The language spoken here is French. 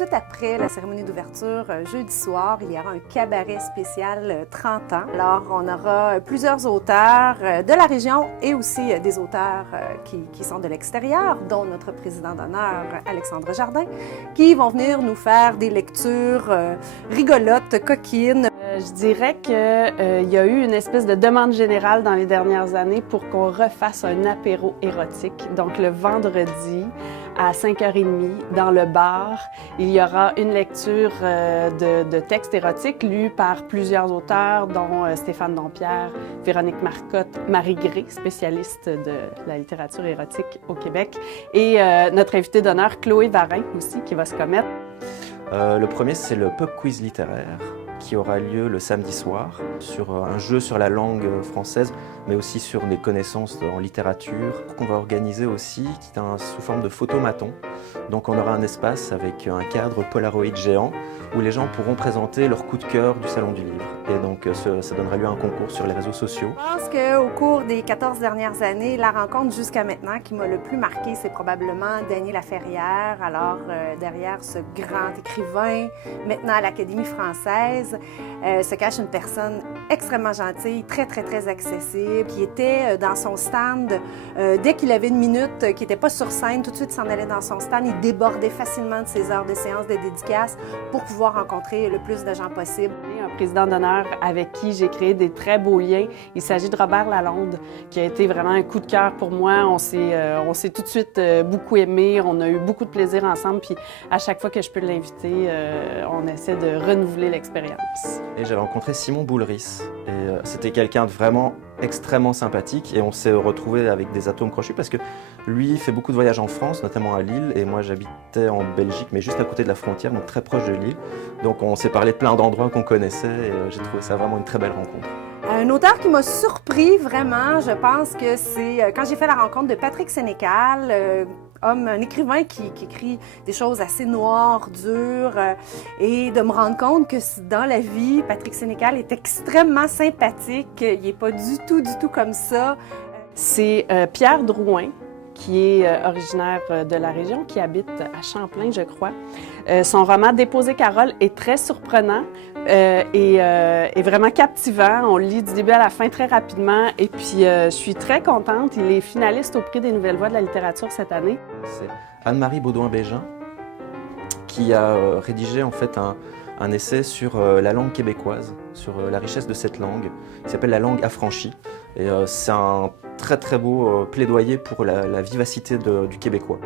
tout de suite après la cérémonie d'ouverture, jeudi soir, il y aura un cabaret spécial 30 ans. Alors, on aura plusieurs auteurs de la région et aussi des auteurs qui sont de l'extérieur, dont notre président d'honneur, Alexandre Jardin, qui vont venir nous faire des lectures rigolotes, coquines. Je dirais qu'il y a eu une espèce de demande générale dans les dernières années pour qu'on refasse un apéro érotique. Donc, le vendredi, à 5h30, dans le bar, il y aura une lecture de textes érotiques lus par plusieurs auteurs, dont Stéphane Dompierre, Véronique Marcotte, Marie Gré, spécialiste de la littérature érotique au Québec, et notre invité d'honneur, Chloé Varin, aussi, qui va se commettre. Le premier, c'est le pub quiz littéraire, qui aura lieu le samedi soir, sur un jeu sur la langue française, mais aussi sur des connaissances en littérature, qu'on va organiser aussi, qui est sous forme de photomaton. Donc on aura un espace avec un cadre Polaroid géant, où les gens pourront présenter leur coup de cœur du Salon du Livre. Et donc ça donnera lieu à un concours sur les réseaux sociaux. Je pense qu'au cours des 14 dernières années, la rencontre jusqu'à maintenant qui m'a le plus marqué, c'est probablement Dany Laferrière. Alors, derrière ce grand écrivain, maintenant à l'Académie française, se cache une personne extrêmement gentille, très accessible, qui était dans son stand. Dès qu'il avait une minute, qui n'était pas sur scène, tout de suite s'en allait dans son stand. Il débordait facilement de ses heures de séance de dédicace pour pouvoir rencontrer le plus de gens possible. Un président d'honneur avec qui j'ai créé des très beaux liens. Il s'agit de Robert Lalonde, qui a été vraiment un coup de cœur pour moi. On s'est tout de suite beaucoup aimé, on a eu beaucoup de plaisir ensemble, puis à chaque fois que je peux l'inviter, on essaie de renouveler l'expérience. Et j'avais rencontré Simon Boulris, et c'était quelqu'un de vraiment extrêmement sympathique, et on s'est retrouvés avec des atomes crochus parce que lui fait beaucoup de voyages en France, notamment à Lille, et moi j'habitais en Belgique, mais juste à côté de la frontière, donc très proche de Lille. Donc on s'est parlé de plein d'endroits qu'on connaissait, et j'ai trouvé ça vraiment une très belle rencontre. Un auteur qui m'a surpris vraiment, je pense que c'est quand j'ai fait la rencontre de Patrick Sénécal, un écrivain qui écrit des choses assez noires, dures, et de me rendre compte que dans la vie, Patrick Sénécal est extrêmement sympathique, il n'est pas du tout comme ça. C'est Pierre Drouin, qui est originaire de la région, qui habite à Champlain, je crois. Son roman « Déposer Carole » est très surprenant et vraiment captivant. On le lit du début à la fin très rapidement. Et puis, je suis très contente. Il est finaliste au prix des Nouvelles Voix de la littérature cette année. C'est Anne-Marie Baudouin-Bégin qui a rédigé en fait un essai sur la langue québécoise, sur la richesse de cette langue, qui s'appelle « La langue affranchie ». Et c'est un très beau plaidoyer pour la vivacité du québécois.